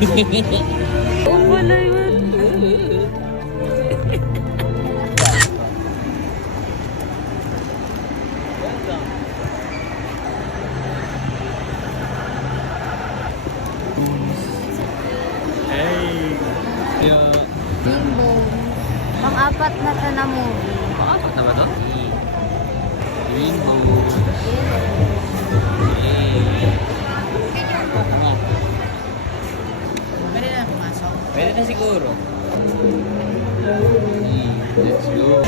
Oo pala yun. Hey! Yeah. Rainbow. Pang-apat na to na movie. Pang-apat na ba to? Rainbow. Hey! Tama. Pwede na pumasok. Pwede na siguro. Let's go.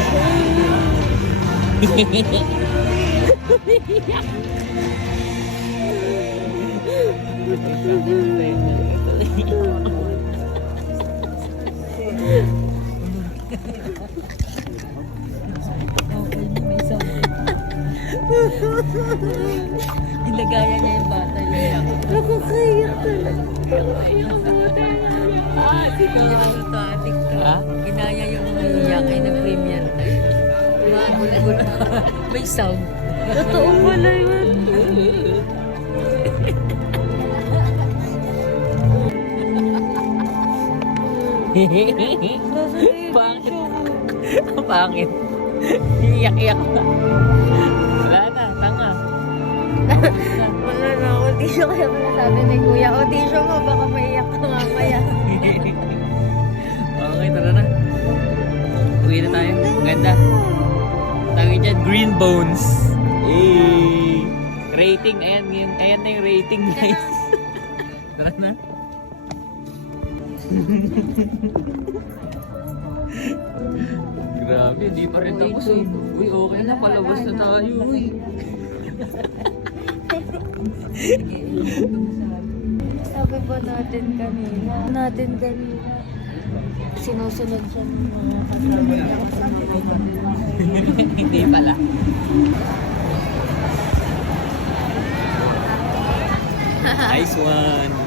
Ginagaya niya yung bata niya. Nakakaiyak talaga. Ano to, adik to. Ha? Ginaya yung umiiyak ay nag-premiere. Magulagul. May sound. Totoo pala yun. Bakit? Bakit? Iyak-iyak na. Wala na, tanga. Wala na ako tissue kaya pala sabi ni Kuya, o tissue mo baka maiyak ka mamaya. Okay, tara na. Uwi na tayo. Ganda. Tawag dyan, Green Bones. Hey! Rating, ayan na yung rating, guys. Tara na. Grabe, di pa rin tapos. Uy, okay na, palabas na tayo. Uy. Sabi po natin kanina. Sinusunod siya ng mga kasama niya. Hindi pala. Nice one.